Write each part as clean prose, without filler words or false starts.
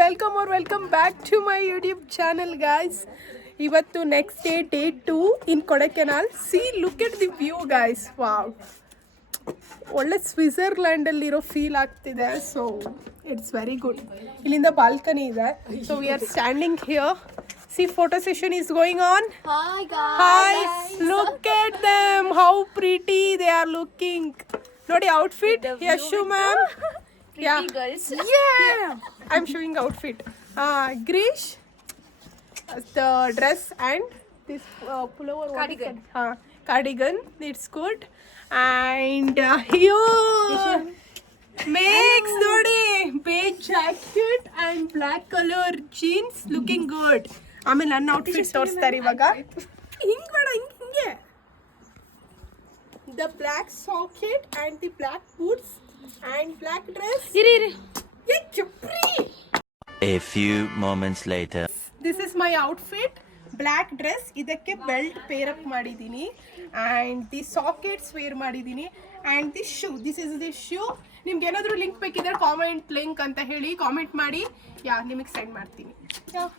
Welcome back to my YouTube channel guys. ಇವತ್ತು next day 2 in Kodaikanal. Look at the view guys. Wow, ಒಳ್ಳೆ ಸ್ವಿಟ್ಜರ್ಲ್ಯಾಂಡಲ್ಲಿರೋ feel ಆಗ್ತಿದೆ. So it's very good. ಇಲ್ಲಿಂದ balcony ಇದೆ. So we are standing here. Photo session is going on. Hi guys. Hi. Look at them. How pretty they are looking. Nodi outfit. Yashu ma'am. Pretty girls. Yeah. I'm showing outfit. Grish. The dress and this pullover. Cardigan. Cardigan. It's good. And here. Max Nodi. Beige jacket and black color jeans. Looking good. ಆಮೇಲೆ ನನ್ನ outfit ತೋರಿಸ್ತಾರೆ ಇವಾಗ. ಹಿಂಗೆ ಬೇಡ, ಹಿಂಗೆ the black socket and the black boots and black dress. ಇರಿ A few moments later. This is my outfit. Black dress, ಇದಕ್ಕೆ belt peer up ಮಾಡಿದ್ದೀನಿ ಆ್ಯಂಡ್ ದಿ ಸಾಕೆಟ್ಸ್ ವೇರ್ ಮಾಡಿದ್ದೀನಿ and the shoe. This is the shoe. ನಿಮ್ಗೆ ಏನಾದರೂ link ಬೇಕಿದ್ರೆ comment link ಅಂತ ಹೇಳಿ comment ಮಾಡಿ. ನಿಮಗೆ ಸೆಂಡ್ ಮಾಡ್ತೀನಿ.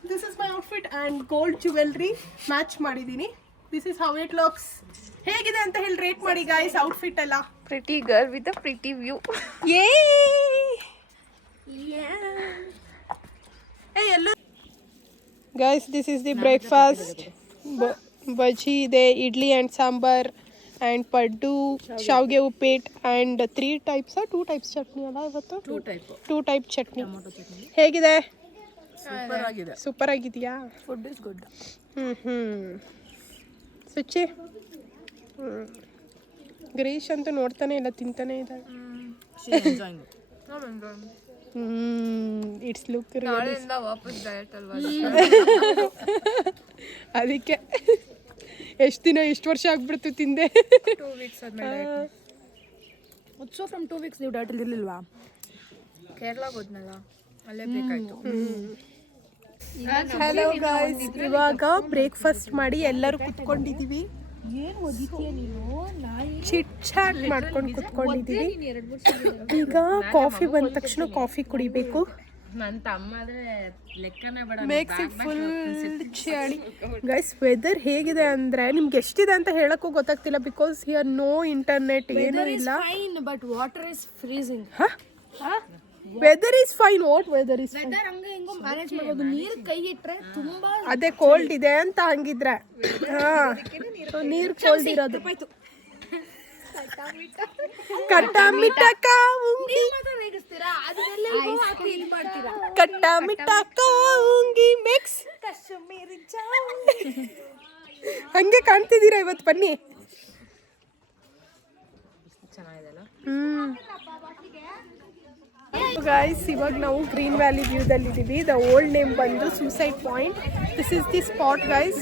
This is my outfit and gold jewellery match ಮಾಡಿದ್ದೀನಿ. This is how it looks. ಹೇಗಿದೆ ಅಂತ ಹೇಳಿ ರೇಟ್ ಮಾಡಿ ಗಾಯ್ಸ್ ಔಟ್ಫಿಟ್ ಎಲ್ಲ. Pretty girl with a pretty view. Yeah guys, this is the breakfast. Bajji ಇದೆ, ಇಡ್ಲಿ ಆ್ಯಂಡ್ ಸಾಂಬಾರ್ ಆ್ಯಂಡ್ ಪಡ್ಡು, ಶಾವಿಗೆ ಉಪ್ಪಿಟ್ಟು ಆ್ಯಂಡ್ 3 types 2 types ಚಟ್ನಿ ಅಲ್ಲ ಇವತ್ತು. 2 type ಚಟ್ನಿ. ಹೇಗಿದೆ? ಸೂಪರ್ ಆಗಿದೆಯಾ? Food is good. ಸುಚ್ಚಿ. ಗಿರೀಶ್ ಅಂತೂ ನೋಡ್ತಾನೆ ಇಲ್ಲ, ತಿಂತಾನೆ ಇದ್ದಾಳೆ. ಇಟ್ಸ್ ಲುಕ್ ನಾಳೆಯಿಂದ ವಾಪಸ್ ಡಯಟ್ ಅಲ್ವಾ? ಅದಕ್ಕೆ ಎಷ್ಟು ವರ್ಷ ಆಗ್ಬಿಡ್ತು ತಿಂದೆ. 2 weeks ಆದ್ಮೇಲೆ. ಸೊ ಫ್ರಮ್ 2 weeks ನೀವು ಡಯಟ್ ಇರಲಿಲ್ವಾ? ಕೇರಳಕ್ಕೆ ಹೋದ್ನಲ್ಲ, ಅಲ್ಲೇ ಬೇಕಾಯ್ತು. ಹಲೋ ಗಾಯ್ಸ್, ಇವಾಗ ಬ್ರೇಕ್ಫಾಸ್ಟ್ ಮಾಡಿ ಎಲ್ಲರೂ ಕುತ್ಕೊಂಡಿದ್ದೀವಿ. ಚಿಟ್ ಚಾಟ್ ಮಾಡ್ಕೊಂಡು ಕುತ್ಕೊಂಡಿದ್ದೀವಿ. ಈಗ ಕಾಫಿ ಬಂದ ತಕ್ಷಣ ಕಾಫಿ ಕುಡಿಬೇಕು. ಮೇಕ್ಸ್ ಇಟ್ ಫುಲ್ ಚಳಿ. ಗೈಸ್, ವೆದರ್ ಹೇಗಿದೆ ಅಂದರೆ ನಿಮ್ಗೆ ಎಷ್ಟಿದೆ ಅಂತ ಹೇಳಕ್ಕೂ ಗೊತ್ತಾಗ್ತಿಲ್ಲ. ಬಿಕಾಸ್ ಹಿಯರ್ ನೋ ಇಂಟರ್ನೆಟ್, ಏನೂ ಇಲ್ಲ. But water is freezing. Weather is fine. What weather is fine? Weather ಹಂಗೆ ಹೆಂಗೋ ಮ್ಯಾನೇಜ್ ಮಾಡ್ಬೋದು. ನೀರು ಕೈ ಇಟ್ಟರೆ ತುಂಬಾ ಅದೇ ಕೋಲ್ಡ್ ಇದೆ ಅಂತ ಹಂಗಿದ್ರೆ. ನೀರು ಕೋಲ್ಡ್ ಇರೋದು. ಕಟ್ಟ ಮಿಟ್ಟಕ್ಕ ಕಟ್ಟ ಮಿಟ್ಟಕ್ಕ ಉಂಗಿ ಮಿಕ್ಸ್ ಕಾಶ್ಮೀರಿ ಹಂಗೆ ಕಾಣ್ತಿದ್ದೀರಾ ಇವತ್ತು. ಬನ್ನಿ. ಗಾಯ್ಸ್, ಇವಾಗ ನಾವು ಗ್ರೀನ್ ವ್ಯಾಲಿ ವ್ಯೂದಲ್ಲಿ ಇದ್ದೀವಿ. ದ ಓಲ್ಡ್ ನೇಮ್ ಬಂದು suicide point. This is the spot guys.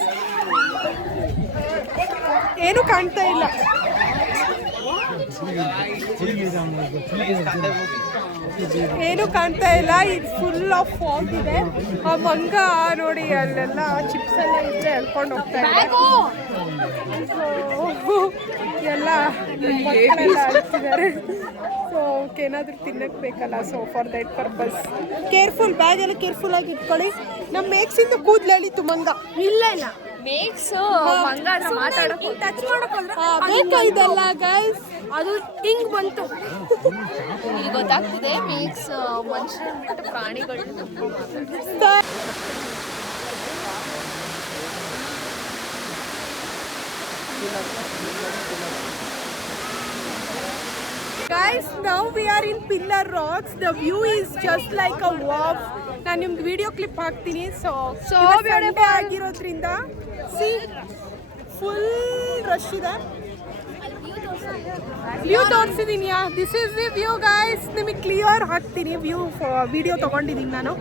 ಏನು ಕಾಣ್ತಾ ಇಲ್ಲ. ಏನು ಕಾಣ್ತಾ ಇಲ್ಲ. ಇದು ಫುಲ್ ಆಫ್ ಫಾಗ್ ಇದೆ. ಆ ಮಂಗ ನೋಡಿ ಅಲ್ಲೆಲ್ಲ ಚಿಪ್ಸ್ ಎಲ್ಲ ಇದ್ರೆ ಎಳ್ಕೊಂಡು ಹೋಗ್ತಾ ಇದೆ. ಎಲ್ಲ ಮಕ್ಕಳೆಲ್ಲ ಆಡ್ತಿದ್ದಾರೆ. ಸೊ ಏನಾದರೂ ತಿನ್ನಕ್ಕೆ ಬೇಕಲ್ಲ. So for that purpose careful. Bag ಎಲ್ಲ ಕೇರ್ಫುಲ್ ಆಗಿ ಇಟ್ಕೊಳ್ಳಿ. ನಮ್ಮ ಮೇಕ್ಸಿಂದ ಕೂದಲು ಹೇಳಿತ್ತು ಮಂಗ. ಇಲ್ಲ ಮೇಕ್ಸ್ ಮಂಗ ಮಾತಾಡೋಕೆ ಟಚ್ ಬೇಕಾಯ್ತಲ್ಲ ಗೈಸ್. ಅದು ಹಿಂಗ್ ಬಂತು. ಈಗ ಗೊತ್ತಾಗ್ತಿದೆ ಮೇಕ್ಸ್ ಮನುಷ್ಯರ ಬಿಟ್ಟು ಪ್ರಾಣಿಗಳು. Guys, now we are in Pillar Rocks. The view is just like a wow. ನಾನು ನಿಮ್ಗೆ ವಿಡಿಯೋ ಕ್ಲಿಪ್ ಹಾಕ್ತೀನಿ. ಸೊ ಬ್ಯೂಟಿಫುಲ್ ಆಗಿರೋದ್ರಿಂದ ಫುಲ್ ರಶ್ ಇದೆ. ವ್ಯೂ ತೋರಿಸಿದ್ದೀನಿ. This is the view guys. ನಿಮಗೆ ಕ್ಲಿಯರ್ ಹಾಕ್ತೀನಿ ವ್ಯೂ. ವಿಡಿಯೋ ತೊಗೊಂಡಿದ್ದೀನಿ ನಾನು.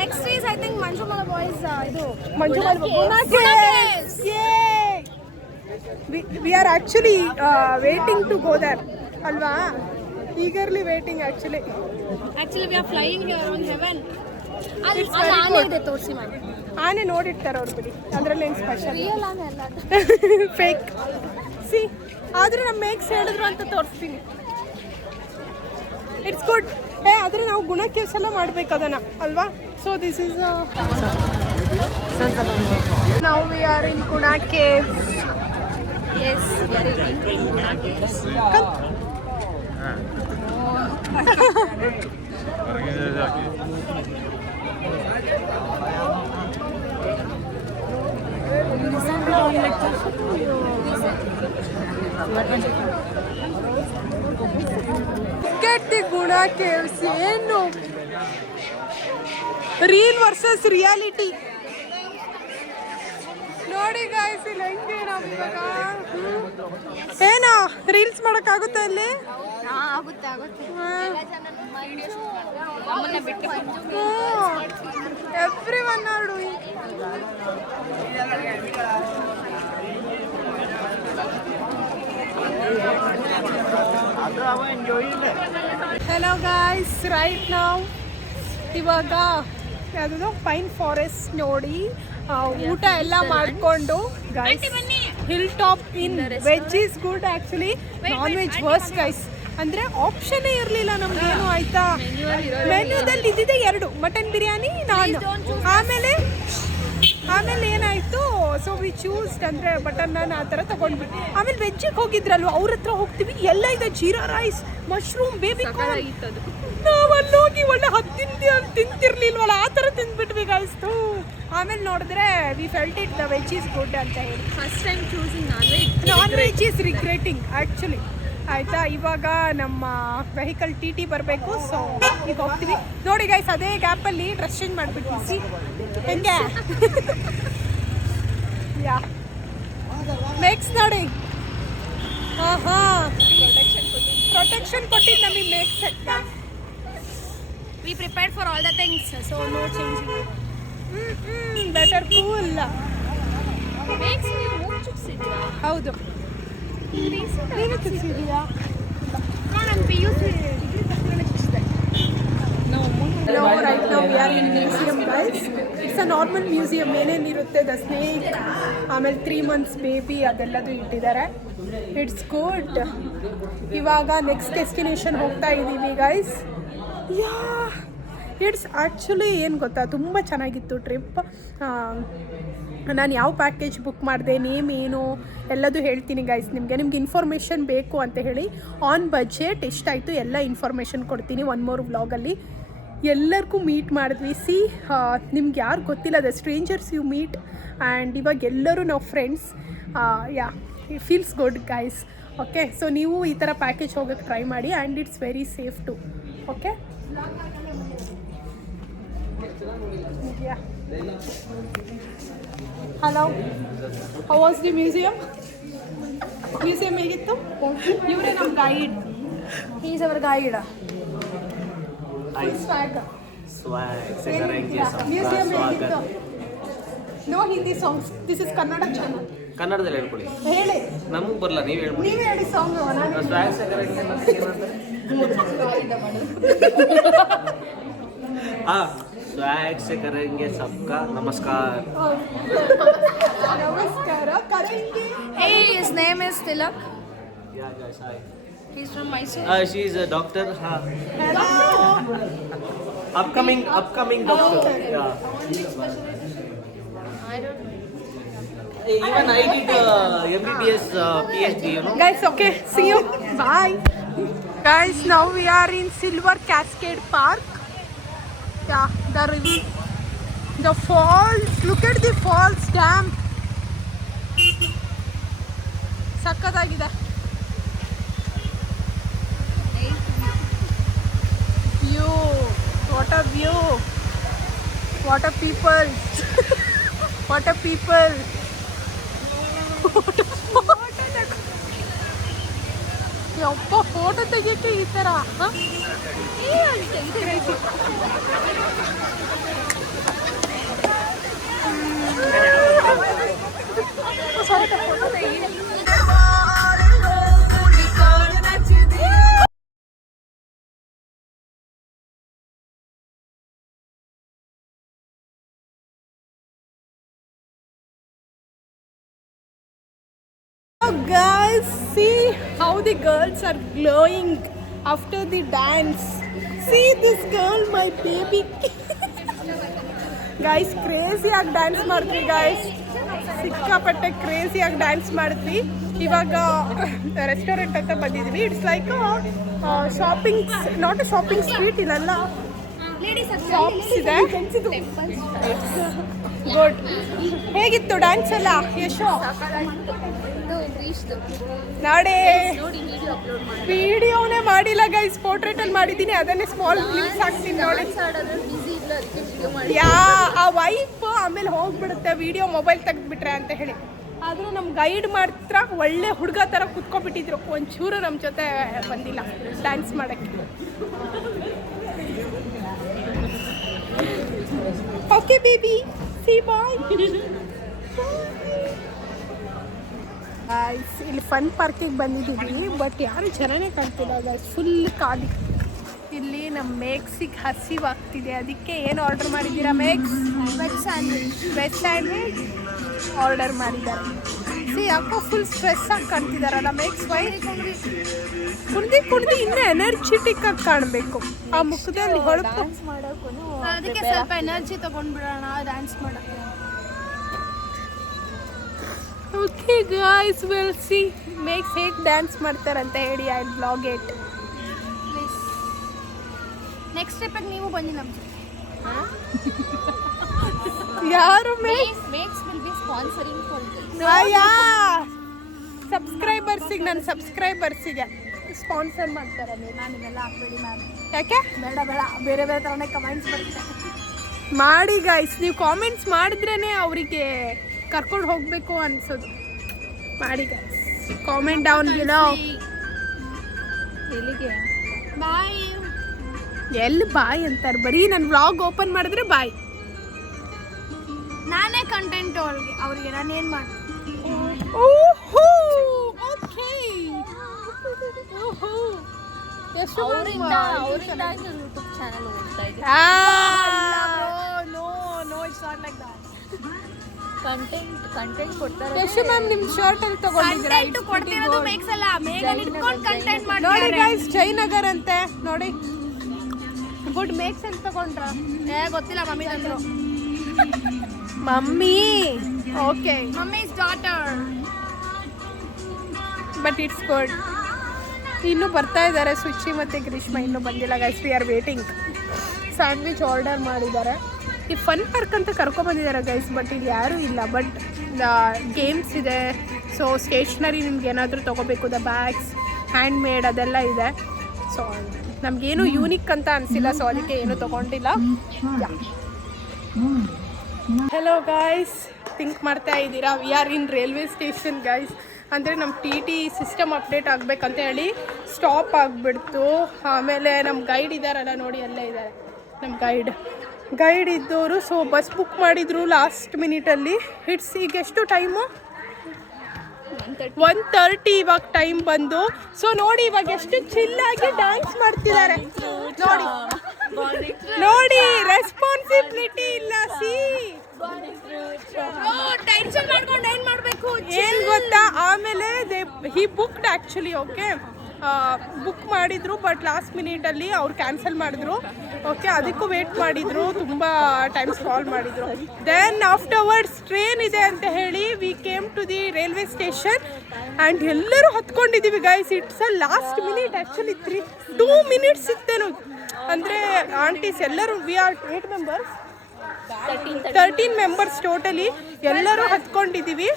Next is I think Manjummel boys. ಇದು Manjummel boys. We are actually waiting to go there. Alva? Eagerly waiting actually. Actually we are flying here on heaven. It's very good. ಇದೆ ತೋರಿಸಿ ಮಾಡಿ. ಆನೆ ನೋಡಿರ್ತಾರೆ ಅವ್ರು ಬಿಡಿ. ಅದರಲ್ಲಿ ಏನು ಸ್ಪೆಷಲ್? ರಿಯಲ್ ಆನೆ ಅಲ್ಲ, ಫೇಕ್. ಸಿ ಆದ್ರೆ ನಮ್ಮ ಮೇಕ್ಸ್ ಹೇಳಿದ್ರು ಅಂತ ತೋರಿಸ್ತೀನಿ. It's good. ಆದರೆ ನಾವು ಗುಣ ಕೇವ್ಸ್ ಎಲ್ಲ ಮಾಡ್ಬೇಕು ಅದನ್ನು ಅಲ್ವಾ. ಸೊ ದಿಸ್ ಈಸ್ ನಾವು ವಿ ಆರ್ ಇನ್ ಗುಣ caves. Yes, we are eating Guna Caves. Get the Guna Caves. ಏನು ರೀಲ್ ವರ್ಸಸ್ ರಿಯಾಲಿಟಿ ನೋಡಿ ಗಾಯ್ಸ್. ಇಲ್ಲಿ ಹೆಂಗೆ ನಾವು ಇವಾಗ ಏನೋ ರೀಲ್ಸ್ ಮಾಡೋಕ್ಕಾಗುತ್ತೆ ಅಲ್ಲಿ. Every one are doing. Hello guys, right ನಾವು ಇವಾಗ ಯಾವುದೋ ಪೈನ್ ಫಾರೆಸ್ಟ್ ನೋಡಿ ಊಟ ಎಲ್ಲ ಮಾಡಿಕೊಂಡು guys hill top in. Veg is good actually, non veg worst guys. ಅಂದರೆ ಆಪ್ಷನ್ನೇ ಇರಲಿಲ್ಲ ನಮಗೇನು ಆಯಿತಾ. ಮೆನ್ಯೂದಲ್ಲಿ ಇದ್ದಿದ್ದೆ 2 ಮಟನ್ ಬಿರಿಯಾನಿ ನಾನು. ಆಮೇಲೆ ಏನಾಯಿತು, ಸೊ ವಿ ಚೂಸ್ಡ್ ಅಂದರೆ ಬಟನ್ ನಾನ್ ಆ ಥರ ತೊಗೊಂಡ್ವಿ. ಆಮೇಲೆ ವೆಜ್ಜಿಗೆ ಹೋಗಿದ್ರಲ್ವ, ಅವ್ರ ಹತ್ರ ಹೋಗ್ತೀವಿ, ಎಲ್ಲ ಇದೆ jeera rice, mushroom, baby corn. ನಾವು ಅಲ್ಲಿ ಹೋಗಿ ಒಳ್ಳೆ 10 ತಿಂತಿರ್ಲಿಲ್ವಲ್ಲ, ಆ ಥರ ತಿಂದ್ಬಿಟ್ವಿ ಗಾಯ್ಸ್ತು. ಆಮೇಲೆ ನೋಡಿದ್ರೆ we felt it the veg is good ಅಂತ ಹೇಳಿ. First time choosing non veg is regretting actually. ಆಯಿತಾ, ಇವಾಗ ನಮ್ಮ ವೆಹಿಕಲ್ ಟಿ ಬರಬೇಕು. ಸೊ ಈಗ ಹೋಗ್ತೀವಿ ನೋಡಿ ಗೈಸ್. ಅದೇ ಗ್ಯಾಪಲ್ಲಿ ಡ್ರೆಸ್ ಚೇಂಜ್ ಮಾಡಿಬಿಟ್ವಿ. ಸಿ ಹೆಂಗೆ ಯಾ ಮೇಕ್ಸ್ ನೋಡಿ. ಪ್ರೊಟೆಕ್ಷನ್ ಕೊಟ್ಟಿದ್ದು ನಮಗೆ makes. We prepared for all the things, so no changing. Better cool. Makes me ಮೂಗ್ ಚುಚ್ಚಿದ್ರಾ? ಹೌದು, ನೀನು ಚುಚ್ಚಿದೀಯಾ? ನಾನು PUC ಡಿಗ್ರಿ ತಗೊಂಡೆ ಚುಚ್ಚಿದೆ. Hello, right now we are in museum guys. It's a normal museum. ಏನೇನಿರುತ್ತೆ, ದ ಸ್ನೇಕ್, ಆಮೇಲೆ 3 months baby ಅದೆಲ್ಲದು ಇಟ್ಟಿದ್ದಾರೆ. It's good. ಇವಾಗ ನೆಕ್ಸ್ಟ್ ಡೆಸ್ಟಿನೇಷನ್ ಹೋಗ್ತಾ ಇದ್ದೀವಿ ಗೈಸ್. ಯಾ ಇಟ್ಸ್ ಆ್ಯಕ್ಚುಲಿ ಏನು ಗೊತ್ತಾ, ತುಂಬ ಚೆನ್ನಾಗಿತ್ತು ಟ್ರಿಪ್. ನಾನು ಯಾವ ಪ್ಯಾಕೇಜ್ ಬುಕ್ ಮಾಡಿದೆ, ನೇಮ್ ಏನು ಎಲ್ಲದೂ ಹೇಳ್ತೀನಿ ಗೈಸ್ ನಿಮಗೆ ಇನ್ಫಾರ್ಮೇಷನ್ ಬೇಕು ಅಂತ ಹೇಳಿ. ಆನ್ ಬಜೆಟ್ ಎಷ್ಟಾಯಿತು ಎಲ್ಲ ಇನ್ಫಾರ್ಮೇಷನ್ ಕೊಡ್ತೀನಿ 1 more ವ್ಲಾಗಲ್ಲಿ. ಎಲ್ಲರಿಗೂ ಮೀಟ್ ಮಾಡಿದ್ವಿ. ಸಿ ನಿಮ್ಗೆ ಯಾರು ಗೊತ್ತಿಲ್ಲ, the strangers you meet. And ಇವಾಗ ಎಲ್ಲರೂ ನಾವು friends. Yeah it feels good guys. Okay, so ನೀವು ಈ ಥರ ಪ್ಯಾಕೇಜ್ ಹೋಗೋಕ್ಕೆ ಟ್ರೈ ಮಾಡಿ. And it's very safe too. Okay, hello, how was the museum ಹೇಗಿತ್ತು? ಇವರೇ ನಮ್ಮ guide. He's our guide. Museum ಹೇಗಿತ್ತು? No Hindi songs, this is Kannada channel. ಕನ್ನಡದಲ್ಲಿ ಹೇಳ್ಕೊಳ್ಳಿ. ಹೇಳಿ, ನಮಗೂ ಬರಲ್ಲ, ನೀವು ಹೇಳ್ಬಿಡಿ. ನೀವೇ ಹೇಳಿ ಸಾಂಗ್. स्वैग से करेंगे सबका नमस्कार. ನಮಸ್ಕಾರ ಕರೆಂಗೆ. Hey, his name is Tilak. Yeah guys, hi. He's from Mysore. She is a doctor. Hello. Upcoming doctor. Yeah. I don't know. Even I did MBBS PhD, you know. Guys, okay, see you. Bye. Guys, now we are in Silver Cascade Park. Yeah, the falls. Look at the falls dam. ಸಕ್ಕತ್ತಾಗಿದೆ. View. What a view. What a people. What a people. ಯಪ್ಪ, photo ತೆಗಿಯಕ್ಕೆ ಈ ಥರ. Guys, see how the girls are glowing after the dance. See this girl, my baby. Guys ಕ್ರೇಜಿಯಾಗಿ dance ಮಾಡಿದ್ವಿ guys, ಸಿಕ್ಕಾಪಟ್ಟೆ ಕ್ರೇಜಿಯಾಗಿ dance ಮಾಡಿದ್ವಿ. ಇವಾಗ ರೆಸ್ಟೋರೆಂಟ್ ಅಂತ ಬಂದಿದ್ವಿ. It's like shopping, not a shopping street, ಇಲ್ಲೆಲ್ಲ ಶಾಪ್ಸ್ ಇದೆ. ಗುಡ್. ಹೇಗಿತ್ತು ಡ್ಯಾನ್ಸ್ ಎಲ್ಲ ಯಶೋ? ನಾಳೆ ವಿಡಿಯೋನೇ ಮಾಡಿಲ್ಲ ಗೈಸ್, ಪೋರ್ಟ್ರೇಟ್ ಅಲ್ಲಿ ಮಾಡಿದ್ದೀನಿ, ಅದನ್ನೇ ಸ್ಮಾಲ್ ಕ್ಲಿಪ್ಸ್ ಹಾಕ್ತೀನಿ ನೋಡಿ. ಆ ವೈಫ್ ಆಮೇಲೆ ಹೋಗ್ಬಿಡುತ್ತೆ ವಿಡಿಯೋ ಮೊಬೈಲ್ ತೆಗೆದ್ಬಿಟ್ರೆ ಅಂತ ಹೇಳಿ. ಆದರೂ ನಮ್ಮ ಗೈಡ್ ಮಾತ್ರ ಒಳ್ಳೆ ಹುಡುಗ ಥರ ಕುತ್ಕೊಬಿಟ್ಟಿದ್ರು, ಒಂಚೂರು ನಮ್ಮ ಜೊತೆ ಬಂದಿಲ್ಲ ಡ್ಯಾನ್ಸ್ ಮಾಡೋಕ್ಕೆ. Okay baby, see boy. ಇಲ್ಲಿ ಫನ್ ಪಾರ್ಕಿಗೆ ಬಂದಿದ್ದೀವಿ, ಬಟ್ ಯಾರು ಜನನೇ ಕಾಣ್ತಿಲ್ಲ ಗೈಸ್, ಫುಲ್ ಖಾಲಿ. ಇಲ್ಲಿ ನಮ್ಮ ಮೇಕ್ಸಿಗೆ ಹಸಿವಾಗ್ತಿದೆ, ಅದಕ್ಕೆ ಏನು ಆರ್ಡರ್ ಮಾಡಿದ್ದೀರಾ ಮೇಕ್ಸ್? ವೆಜ್ ಸ್ಯಾಂಡ್ವಿಚ್ ಆರ್ಡರ್ ಮಾಡಿದ್ದಾರೆ. ಸಿ ಯಾಕೋ ಫುಲ್ ಸ್ಟ್ರೆಸ್ ಆಗಿ ಕಾಣ್ತಿದಾರಲ್ಲ ಮೇಕ್ಸ್. ವೈ ಕುಡ್ದು ಇನ್ನೂ ಎನರ್ಜಿಟಿಕ್ ಆಗಿ ಕಾಣಬೇಕು, ಆ ಮುಖದಲ್ಲಿ ಹೊಳಪು. ಅದಕ್ಕೆ ಸ್ವಲ್ಪ ಎನರ್ಜಿ ತಗೊಂಡ್ಬಿಡೋಣ ಡ್ಯಾನ್ಸ್ ಮಾಡೋಕ್ಕೆ. Okay guys, will see makes ಹೇಗೆ ಡ್ಯಾನ್ಸ್ ಮಾಡ್ತಾರಂತ ಹೇಳಿ. I blog it please. Next ಸ್ಟೆಪ್ಪಿಗೆ ನೀವು ಬನ್ನಿ ನಮ್ಮ ಜೊತೆ. ಯಾರು makes will be sponsoring for ಸಬ್ಸ್ಕ್ರೈಬರ್ಸಿಗೆ, ನನ್ನ ಸಬ್ಸ್ಕ್ರೈಬರ್ಸಿಗೆ ಸ್ಪಾನ್ಸರ್ ಮಾಡ್ತಾರೆ. ನಾನು ಇವೆಲ್ಲ ಹಾಕ್ಬೇಡಿ ಮ್ಯಾಮ್, ಯಾಕೆ? ಬೇಡ ಬೇರೆ ಬೇರೆ ಥರನೇ ಕಮೆಂಟ್ಸ್ ಬರುತ್ತೆ. ಮಾಡಿ ಗಾಯ್ಸ್, ನೀವು ಕಾಮೆಂಟ್ಸ್ ಮಾಡಿದ್ರೇ ಅವರಿಗೆ ಕರ್ಕೊಂಡು ಹೋಗಬೇಕು ಅನ್ಸೋದು. ಮಾಡಿ ಗಾಯ್ಸ್, ಕಾಮೆಂಟ್ ಡೌನ್ ಬಿಲೋ. ಎಲ್ಲಿಗೆ ಬಾಯ್? ಎಲ್ಲಿ ಬಾಯ್ ಅಂತಾರೆ? ಬರೀ ನನ್ನ ವ್ಲಾಗ್ ಓಪನ್ ಮಾಡಿದ್ರೆ ಬಾಯ್. ನಾನೇ ಕಂಟೆಂಟ್ ಅವ್ರಿಗೆ ನಾನೇನು ಮಾಡಿ. ಓಹೋ ಓಕೆ. ಅವರಿಂದ ಯೂಟ್ಯೂಬ್ ಚಾನಲ್ ಹೋಗ್ತಾ ಇದೆ. No it's not like that. Content ಕೊಡ್ತಾರೆ. ಯಶು ಮ್ಯಾಮ್ ನಿಮ್ಮ ಶರ್ಟ್ ಅಲ್ಲಿ ತಗೊಂಡಿದ್ದೀರಾ? ಕಂಟೆಂಟ್ ಕೊಡ್ತಿರೋದು ಮೇಕ್ಸ್ ಅಲ್ಲ, ಮೇಘ ಇಟ್ಕೊಂಡು ಕಂಟೆಂಟ್ ನೋಡಿ ಮಾಡ್ತಾರೆ. ಗೈಸ್, ಜಯನಗರ್ ಅಂತೆ ನೋಡಿ. ಗುಡ್ ಮೇಕ್ಸ್ ಅಂತ ತಗೊಂಡ್ರ? ಗೊತ್ತಿಲ್ಲ, ಮಮ್ಮಿ ತಂದ್ರು. Mummy okay, mummies daughter. But it's good. ಇನ್ನೂ ಬರ್ತಾ ಇದ್ದಾರೆ ಸುಚಿ ಮತ್ತು ಗ್ರೀಷ್ಮ, ಇನ್ನೂ ಬಂದಿಲ್ಲ guys. We are waiting. Sandwich order ಮಾಡಿದ್ದಾರೆ. ಈ ಫನ್ ಪಾರ್ಕ್ ಅಂತ ಕರ್ಕೊಬಂದಿದ್ದಾರೆ ಗೈಸ್, ಬಟ್ ಇಲ್ಲಿ ಯಾರೂ ಇಲ್ಲ. ಬಟ್ ಗೇಮ್ಸ್ ಇದೆ, ಸೊ ಸ್ಟೇಷ್ನರಿ ನಿಮ್ಗೆ ಏನಾದರೂ ತೊಗೋಬೇಕು, ದ ಬ್ಯಾಗ್ಸ್, ಹ್ಯಾಂಡ್ ಮೇಡ್ ಅದೆಲ್ಲ ಇದೆ. ಸೊ ನಮಗೇನು ಯೂನಿಕ್ ಅಂತ ಅನಿಸಿಲ್ಲ, ಸೊ ಅದಕ್ಕೆ ಏನೂ ತೊಗೊಂಡಿಲ್ಲ. ಹೆಲೋ ಗಾಯ್ಸ್, ಥಿಂಕ್ ಮಾಡ್ತಾ ಇದ್ದೀರಾ we are in railway station guys. ಅಂದರೆ ನಮ್ಮ ಟಿ ಸಿಸ್ಟಮ್ ಅಪ್ಡೇಟ್ ಆಗಬೇಕಂತ ಹೇಳಿ ಸ್ಟಾಪ್ ಆಗಿಬಿಡ್ತು. ಆಮೇಲೆ ನಮ್ಮ ಗೈಡ್ ಇದ್ದಾರಲ್ಲ ನೋಡಿ, ಅಲ್ಲೇ ಇದ್ದಾರೆ ನಮ್ಮ ಗೈಡ್ ಇದ್ದವರು. ಸೊ ಬಸ್ ಬುಕ್ ಮಾಡಿದರು ಲಾಸ್ಟ್ ಮಿನಿಟಲ್ಲಿ. ಇಟ್ಸ್ ಈಗ ಎಷ್ಟು ಟೈಮು? 1:30 ಇವಾಗ ಟೈಮ್ ಬಂದು. ಸೊ ನೋಡಿ ಇವಾಗ ಎಷ್ಟು ಚಿಲ್ಲಾಗಿ ಡ್ಯಾನ್ಸ್ ಮಾಡ್ತಿದ್ದಾರೆ ನೋಡಿ. ರೆಸ್ಪಾನ್ಸಿಬಿಲಿಟಿ ಇಲ್ಲ. ಸಿ ಟೆನ್ಷನ್ ಮಾಡ್ಕೊಂಡು ಏನು ಮಾಡಬೇಕು ಏನು ಗೊತ್ತಾ? ಆಮೇಲೆ ಹಿ ಬುಕ್ಡ್ ಆ್ಯಕ್ಚುಲಿ, ಓಕೆ ಬುಕ್ ಮಾಡಿದರು, ಬಟ್ ಲಾಸ್ಟ್ ಮಿನಿಟಲ್ಲಿ ಅವ್ರು ಕ್ಯಾನ್ಸಲ್ ಮಾಡಿದ್ರು. ಓಕೆ, ಅದಕ್ಕೂ ವೇಟ್ ಮಾಡಿದರು, ತುಂಬ ಟೈಮ್ ಸ್ಕಾಲ್ ಮಾಡಿದರು. ದೆನ್ ಆಫ್ಟರ್ವರ್ಡ್ಸ್ ಟ್ರೈನ್ ಇದೆ ಅಂತ ಹೇಳಿ we came to the railway station and ಎಲ್ಲರೂ ಹತ್ಕೊಂಡಿದ್ದೀವಿ guys. It's a last minute actually. 2 minutes ಇತ್ತೇನು, ಅಂದರೆ ಆಂಟೀಸ್ ಎಲ್ಲರೂ, we are 8 members, 13 members totally, ಎಲ್ಲರೂ ಹತ್ಕೊಂಡಿದ್ದೀವಿ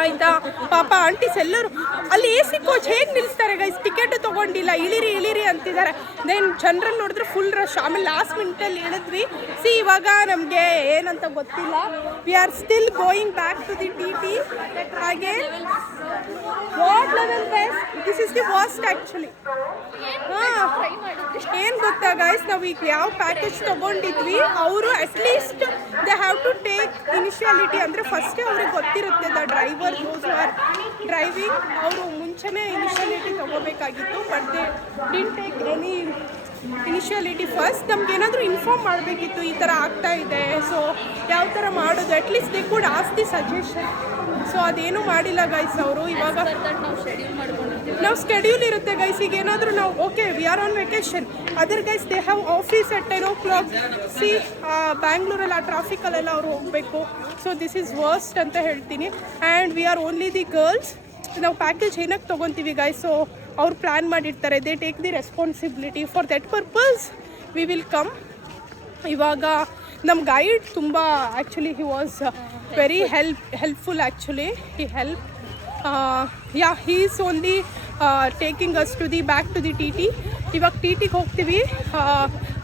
ಆಯಿತಾ. ಪಾಪ ಆಂಟೀಸ್ ಎಲ್ಲರೂ ಅಲ್ಲಿ ಎ ಸಿ ಕೋಚ್ ಹೇಗೆ ನಿಲ್ಲಿಸ್ತಾರೆ ಗೈಸ್, ಟಿಕೆಟು ತೊಗೊಂಡಿಲ್ಲ, ಇಳಿರಿ ಅಂತಿದ್ದಾರೆ. ದೆನ್ ಜನರಲ್ ನೋಡಿದ್ರೆ ಫುಲ್ ರಶ್. ಆಮೇಲೆ ಲಾಸ್ಟ್ ಮಿನಿಟಲ್ಲಿ ಇಳಿದ್ವಿ. ಸಿ ಇವಾಗ ನಮಗೆ ಏನಂತ ಗೊತ್ತಿಲ್ಲ. We are still going back to the T. ಹಾಗೆ what level best, this is the worst actually. ಹಾಂ, ಏನು ಗೊತ್ತಾ ಗೈಸ್, ನಾವು ಈಗ ಯಾವ ಪ್ಯಾಕೇಜ್ ತೊಗೊಂಡಿದ್ವಿ, ಅವರು at least they have to take initiative. ಅಂದರೆ ಫಸ್ಟೇ ಅವ್ರಿಗೆ ಗೊತ್ತಿರುತ್ತೆ, the driver those are driving, ಅವರು ಮುಂಚೆನೇ ಇನಿಷಿಯಾಲಿಟಿ ತೊಗೋಬೇಕಾಗಿತ್ತು. But they didn't take any initiative first. ನಮ್ಗೇನಾದರೂ ಇನ್ಫಾರ್ಮ್ ಮಾಡಬೇಕಿತ್ತು, ಈ ಥರ ಆಗ್ತಾ ಇದೆ, ಸೊ ಯಾವ ಥರ ಮಾಡೋದು. At least they could ask the suggestion. So ಅದೇನು ಮಾಡಿಲ್ಲ ಗೈಸ್ ಅವರು. ಇವಾಗ ನಾವು ಸ್ಕೆಡ್ಯೂಲ್ ಇರುತ್ತೆ ಗೈಸ್. ಈಗ ಏನಾದರೂ ನಾವು okay we are on vacation, other guys they have office at 10 o'clock. See ಬ್ಯಾಂಗ್ಳೂರಲ್ಲಿ ಆ ಟ್ರಾಫಿಕಲ್ಲೆಲ್ಲ ಅವ್ರು ಹೋಗಬೇಕು. ಸೊ ದಿಸ್ ಈಸ್ ವರ್ಸ್ಟ್ ಅಂತ ಹೇಳ್ತೀನಿ. And we are only the girls. ನಾವು ಪ್ಯಾಕೇಜ್ ಏನಕ್ಕೆ ತೊಗೊತೀವಿ ಗೈಸ್, ಸೊ ಅವ್ರು ಪ್ಲ್ಯಾನ್ ಮಾಡಿರ್ತಾರೆ. They take the responsibility. For that purpose we will come. ಇವಾಗ ನಮ್ಮ ಗೈಡ್ ತುಂಬ actually he was very helpful actually. He help yeah he is only taking us to the back to the T T. ಇವಾಗ T ಟಿಗೆ ಹೋಗ್ತೀವಿ.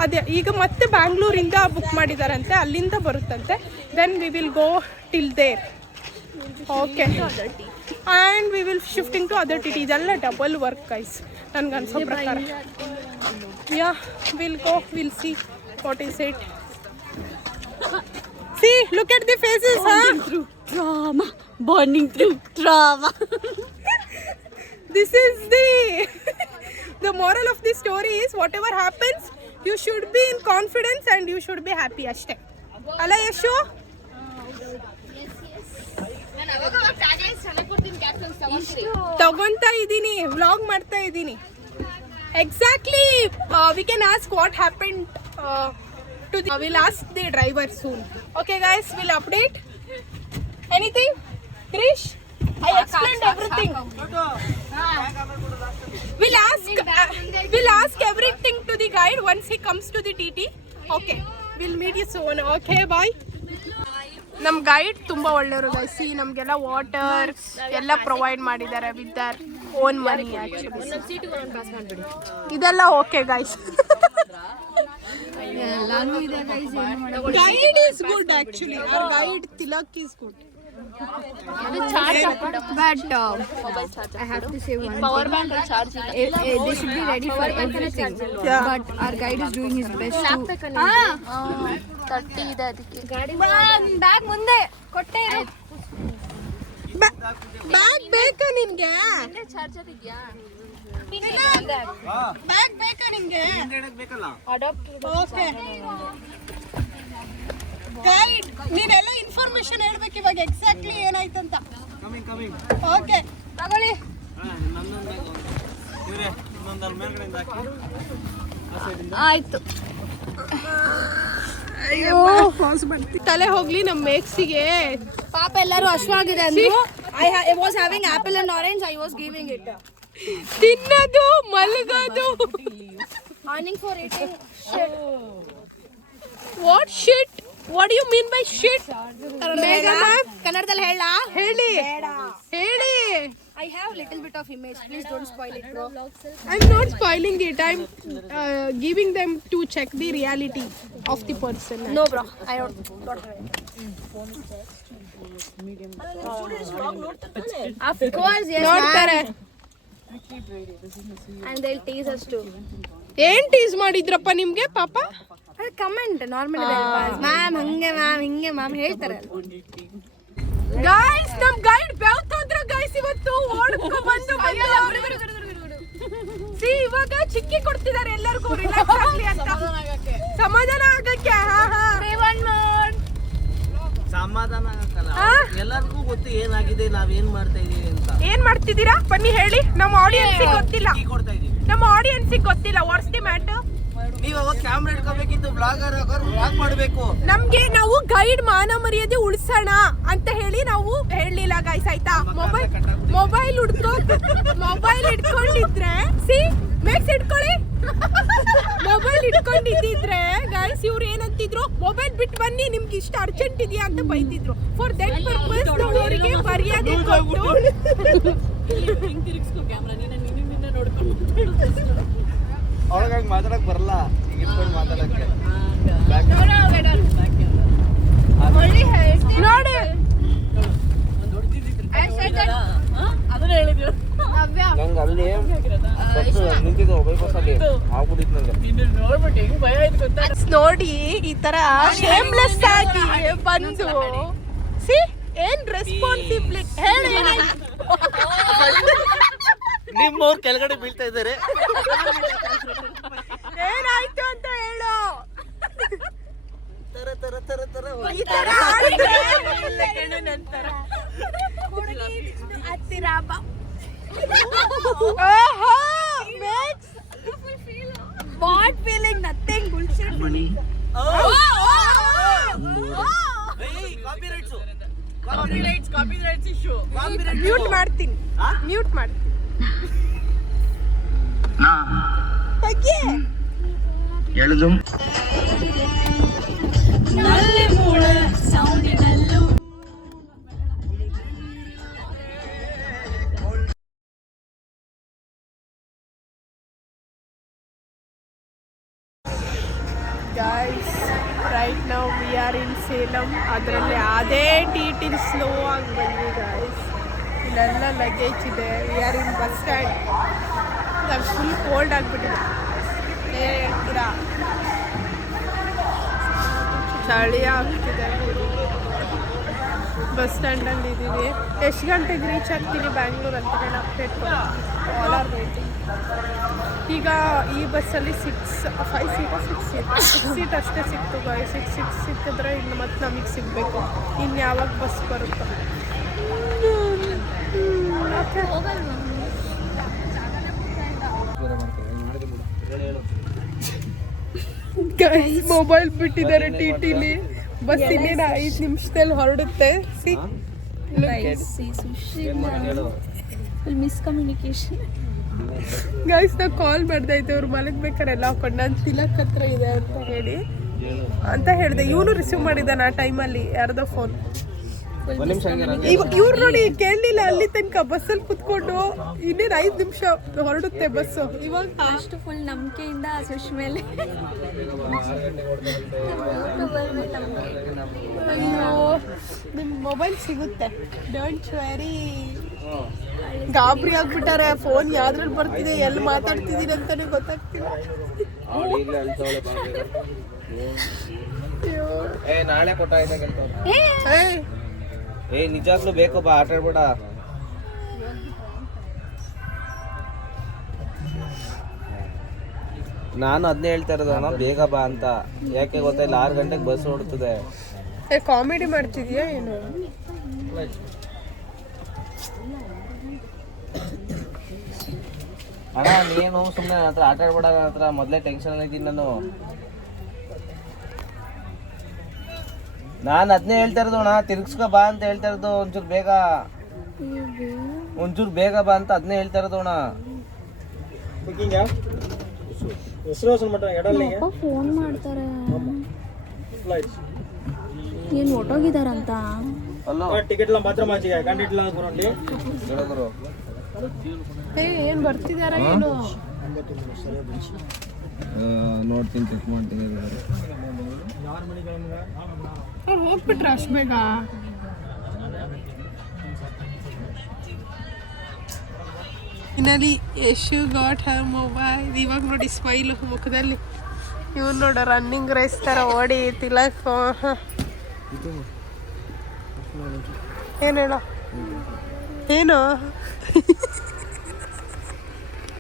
ಅದೇ ಈಗ ಮತ್ತೆ ಬ್ಯಾಂಗ್ಳೂರಿಂದ ಬುಕ್ ಮಾಡಿದಾರಂತೆ, ಅಲ್ಲಿಂದ ಬರುತ್ತಂತೆ. Then we will go till there. Okay and we will shifting to other T T. ಇದೆಲ್ಲ ಡಬಲ್ ವರ್ಕ್ ಗೈಸ್ ನನಗೆ ಅನ್ಸೋ ಪ್ರಕಾರ. Yeah will go, will see what is it. See, look at the faces, bonding through drama. Bonding through drama. This is the moral of the story is whatever happens, you should be in confidence and you should be happy ashte. Alla Yashu? ತಗೊಂತಾ ಇದ್ದೀನಿ, vlog ಮಾಡ್ತಾ ಇದ್ದೀನಿ. Exactly we can ask what happened to the we'll ask the driver soon. Okay guys, we'll update. Anything? Krish? I explained everything. We'll ask everything to the guide once he comes to the TT. Okay, we'll meet you soon. Okay, bye. ನಮ್ಮ guide ತುಂಬ ಒಳ್ಳೆಯವರು guys. ನಮಗೆಲ್ಲ water ಎಲ್ಲ provide ಮಾಡಿದ್ದಾರೆ with their own money. ಇದೆಲ್ಲ okay guys. Guide is good actually. Our guide Tilak is good. But I have to say one Power thing. bank charge. They should be ready for everything. Yeah. But our guide is doing his best to. 30 ಇದೆ ಅದಕ್ಕೆ. Bag ಮುಂದೆ ಕೊಟ್ಟೆ. Bag ಬೇಕಾ ನಿನ್ಗೆ? Charger ಇದೆಯಾ? Bag ಬೇಕಾ ನಿನ್ಗೆ? Okay guide, ನೀನೆಲ್ಲ information ಹೇಳ್ಬೇಕು ಇವಾಗ ಎಕ್ಸಾಕ್ಟ್ಲಿ ಏನಾಯ್ತಂತ. ಓಕೆ ತಗೊಳ್ಳಿ. ಆಯ್ತು. ತಲೆ ಹೋಗ್ಲಿ ನಮ್ಮ ಮೇಕ್ಸಿಗೆ. ಪಾಪ ಎಲ್ಲರೂ ಹಶ್ವಾಗಿದೆ ಅಂದ್ರು. I was having apple and orange. I was giving it. ತಿನ್ನೋದು ಮಲಗೋದು. Earning for eating shit. What shit? What do you mean by shit? ಕನ್ನಡದಲ್ಲಿ ಹೇಳ. ಹೇಳಿ ಹೇಳಿ. I have little bit of image. Please don't spoil it, bro. I'm not spoiling it. I'm giving them to check the reality of the person. No, bro. I don't have it. Of course, yes. ನೋಡ್ತಾರೆ. And they'll tease us too. ಏನ್ tease ಮಾಡಿದ್ರಪ್ಪ ನಿಮ್ಗೆ ಪಾಪ? Comment normal ma'am ಹಂಗೆ ma'am ಹಿಂಗೆ ma'am ಹೇಳ್ತಾರೆ. Guys ನಮ್ guide ಬೆವ್ತೋದ್ರ guys ಇವತ್ತು ಓಡ್ಕೊಂಡು ಬಂದು ಸಿ ಇವಾಗ ಚಿಕ್ಕಿ ಕೊಡ್ತಿದ್ದಾರೆ ಎಲ್ಲರಿಗೂ ರಿಲ್ಯಾಕ್ಸ್ ಆಗ್ಲಿ ಅಂತ, ಸಮಾಧಾನ ಆಗಕ್ಕೆ. ಸಮಾಧಾನ ಆಗಕ್ಕಲ್ಲ, ಎಲ್ಲರಿಗೂ ಗೊತ್ತು ಏನಾಗಿದೆ, ನಾವೇನ್ ಮಾಡ್ತಾ ಇದೀವಿ ಅಂತ. ಏನ್ ಮಾಡ್ತಿದ್ದೀರಾ ಬನ್ನಿ ಹೇಳಿ. ನಮ್ಮ ಆಡಿಯನ್ಸ್ ಗೊತ್ತಿಲ್ಲ, ಕೊಡ್ತಾ ಇದೀವಿ. ನಮ್ಮ ಆಡಿಯನ್ಸ್ ಗೊತ್ತಿಲ್ಲ ವಾಟ್ಸ್ ದಿ ಮ್ಯಾಟರ್. ನೀವು ಅವಾಗ ಕ್ಯಾಮ್ರಾ ಇಟ್ಕೋಬೇಕಿತ್ತು, ಬ್ಲಾಗರ್ ಬ್ಲಾಗ್ ಮಾಡಬೇಕು. ನಮ್ಗೆ ನಾವು ಗೈಡ್ ಮಾನ ಮರ್ಯಾದೆ ಉಳಿಸೋಣ ಅಂತ ಹೇಳಿ ನಾವು ಹೇಳಲಿಲ್ಲ ಗೈಸ್, ಆಯ್ತಾ? ಮೊಬೈಲ್ ಇಟ್ಕೊಂಡಿದ್ರೆ ಸಿ ಮೇಕ್ಸ್ ಇಟ್ಕೊಳ್ಳಿ. ಮೊಬೈಲ್ ಇಟ್ಕೊಂಡಿದ್ದಿದ್ರೆ ಗೈಸ್ ಇವ್ರು ಏನಂತಿದ್ರು, ಮೊಬೈಲ್ ಬಿಟ್ಟು ಬನ್ನಿ ನಿಮ್ಗೆ ಇಷ್ಟ ಅರ್ಜೆಂಟ್ ಇದೆಯಾ ಅಂತ ಬೈತಿದ್ರು. ಫಾರ್ ದಟ್ ಪರ್ಪಸ್ ನಾವು ಅವರಿಗೆ ಮರ್ಯಾದೆ ಕೊಟ್ಟು ಅವ್ರಿಗೆ ಮಾತಾಡಕ್ ಬರಲ್ಲ, ಈಗ ಇಟ್ಕೊಂಡು ಮಾತಾಡಕ್ಕೆ. ನೋಡಿ ನಂಗೆ ಅಲ್ಲಿ ನಿಂತಿದ್ದು ಮೊಬೈಲ್ ಬಸ್ಸಲ್ಲಿ ಆಗ್ಬಿಟ್ಟಿತ್ತು ನಂಗೆ. ನೋಡಿ ಈ ತರ ಶೇಮ್ಲೆಸ್ ಆಗಿ ಬಂದು ಸಿ ಏನ್ ರೆಸ್ಪಾನ್ಸಿಬಿಲಿಟಿ ಹೇಳಿ. ನಿಮ್ಮವ್ರು ಕೆಳಗಡೆ ಬೀಳ್ತಾ ಇದ್ದಾರೆ. ಏನಾಯ್ತು ಅಂತ ಹೇಳು. ತರ ತರ ತರ ತರ ಈ ತರ What feeling? Nothing bullshit. Mute ಮಾಡ್ತೀನಿ ಮ್ಯೂಟ್ ಮಾಡ್ತೀನಿ ಎಳೆದು ಗೈಸ್ ರೈಟ್ ನಾವು ವಿ ಆರ್ ಇನ್ ಸೇಲಂ. ಅದರಲ್ಲಿ ಅದೇ ಟಿ ಸ್ಲೋ ಆಗಿ ಬಂದ್ವಿ ಗೈಸ್. ಇಲ್ಲೆಲ್ಲ ಲಗೇಜ್ ಇದೆ. We are in bus stand. ಅದು ಫುಲ್ ಕೋಲ್ಡ್ ಆಗಿಬಿಟ್ಟಿದೆ. ಏನು ಹೇಳ್ತೀರಾ? ಚಳಿ ಆಗ್ತಿದೆ. ಬಸ್ ಸ್ಟ್ಯಾಂಡಲ್ಲಿ ಇದ್ದೀವಿ. ಎಷ್ಟು ಗಂಟೆಗೆ ರೀಚ್ ಆಗ್ತೀನಿ ಬ್ಯಾಂಗ್ಳೂರ್ ಅಂತ ಹೇಳಿ ಅಪ್ಡೇಟ್ ಆಲ್ ಆರ್ ವೇಟಿಂಗ್. ಈಗ ಈ ಬಸ್ಸಲ್ಲಿ 5 ಸೀಟ್ ಅಷ್ಟೇ ಸಿಕ್ತು ಗಾಯ್. 6 ಸಿಕ್ಕಿದ್ರೆ ಇನ್ನು ಮತ್ತೆ ನಮಗೆ ಸಿಗಬೇಕು. ಇನ್ನು ಯಾವಾಗ ಬಸ್ ಬರುತ್ತೋ. ಮೊಬೈಲ್ ಬಿಟ್ಟಿದ್ದಾರೆ ಟಿಟಿಲಿ. ಬಸ್ ಇನ್ನೇನು 5 ನಿಮಿಷದಲ್ಲಿ ಹೊರಡುತ್ತೆ. ಮಿಸ್ಕಮ್ಯುನಿಕೇಶನ್. ಗೈಸ್ ನಾವು ಕಾಲ್ ಮಾಡ್ತಾ ಇದ್ದೆ. ಅವ್ರು ಮಲಗ್ಬೇಕಾರೆ ಎಲ್ಲ ಹಾಕೊಂಡು ನಾನು ತಿಲಕ್ ಹತ್ರ ಇದೆ ಅಂತ ಹೇಳಿದೆ. ಇವನು ರಿಸೀವ್ ಮಾಡಿದ್ದಾನೆ ಆ ಟೈಮಲ್ಲಿ ಯಾರ್ದೋ ಫೋನ್. ಇವ್ರು ನೋಡಿ ಕೇಳಲಿಲ್ಲ ಅಲ್ಲಿ ತನಕ. ಬಸ್ಸಲ್ಲಿ ಕುತ್ಕೊಂಡು ಇನ್ನೇನು 5 ನಿಮಿಷ ಹೊರಡುತ್ತೆ ಬಸ್ಸು. ಇವಾಗ ಅಷ್ಟು ಫುಲ್ ನಂಬಿಕೆಯಿಂದ ಸುಶ್ ಮೇಲೆ ಅಯ್ಯೋ ನಿಮ್ಮ ಮೊಬೈಲ್ ಸಿಗುತ್ತೆ. Don't very. ಗಾಬರಿ ಆಗ್ಬಿಟ್ಟಾರೆ. ಫೋನ್ ಯಾವ್ದ್ರಲ್ಲಿ ಬರ್ತಿದೆ, ಎಲ್ಲಿ ಮಾತಾಡ್ತಿದ್ದೀನಿ ಅಂತಾನೆ ಗೊತ್ತಾಗ್ತಿಲ್ಲ. ನಾಳೆ ಕೊಟ್ಟ ನಿಜಾಗ್ಲೂ ಬೇಕು ಬಾ, ಆಟ ಆಡ್ಬೇಡ. ನಾನು ಅದನ್ನೇ ಹೇಳ್ತಾ ಇರೋದಣ್ಣ, ಬೇಗ ಬಾ ಅಂತ. ಯಾಕೆ ಗೊತ್ತಿಲ್ಲ, 6 ಗಂಟೆಗೆ ಬಸ್ ಹೊಡ್ತದೆ. ಕಾಮಿಡಿ ಮಾಡ್ತಿದ್ಯಾ ಏನು? ಅಣ್ಣ ನೀನು ಸುಮ್ಮನೆ ನನ್ನ ಹತ್ರ ಆಟ ಆಡ್ಬೇಡ. ನನ್ನ ಹತ್ರ ಮೊದಲೇ ಟೆನ್ಷನ್ ಇದ್ದೀನಿ ನಾನು ಅದನ್ನೇ ಹೇಳ್ತಾ ಇರೋದು ಅಣ್ಣ. ತಿರ್ಗಿಸ್ಕೊ ಬಾ ಅಂತ ಹೇಳ್ತಾ ಇರೋದು. ಒಂಚೂರು ಬೇಗ ಬಾ ಅಂತ ಅದನ್ನೇ ಹೇಳ್ತಾ ಇರೋದು ಅಣ್ಣ. ಫೋನ್ ಮಾಡ್ತಾರೆ. ಏನು ಹೊಟ್ಟೋಗಿದಾರಂತ. ಟಿಕೆಟ್ ಮಾತ್ರ ಗುರು ಏನು ಬರ್ತಿದಾರ ಏನು ನೋಡ್ತೀನಿ, ಚೆಕ್ ಮಾಡ್ತೀನಿ. ಅವ್ರು ಹೋಗ್ಬಿಟ್ರ ಅಷ್ಟು ಬೇಗ? ಇನ್ನಲ್ಲಿ ಯಶು ಗಾಟ್ ಹರ್ ಮೊಬೈಲ್. ಇವಾಗ ನೋಡಿ ಸ್ಮೈಲ್ ಮುಖದಲ್ಲಿ. ಇವ್ನು ನೋಡ ರನ್ನಿಂಗ್ ರೇಸ್ ಥರ ಓಡಿ ತಿಲಕ್. ಏನು ಹೇಳೋ ಏನು